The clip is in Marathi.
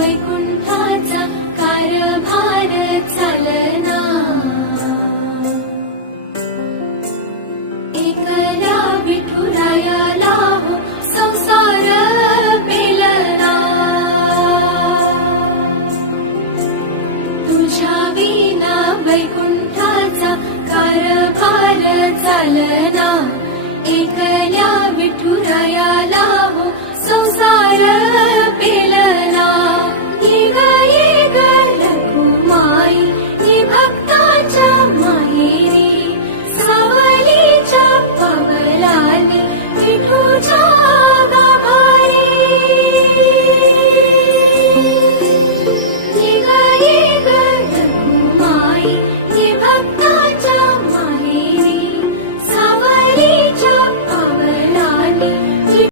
वैकुंठाचा कारभार चालना, एकल्या विठुरायाला हो संसार पेलना, तुझ्या विना वैकुंठाचा कारभार चालना, एकल्या विठुराया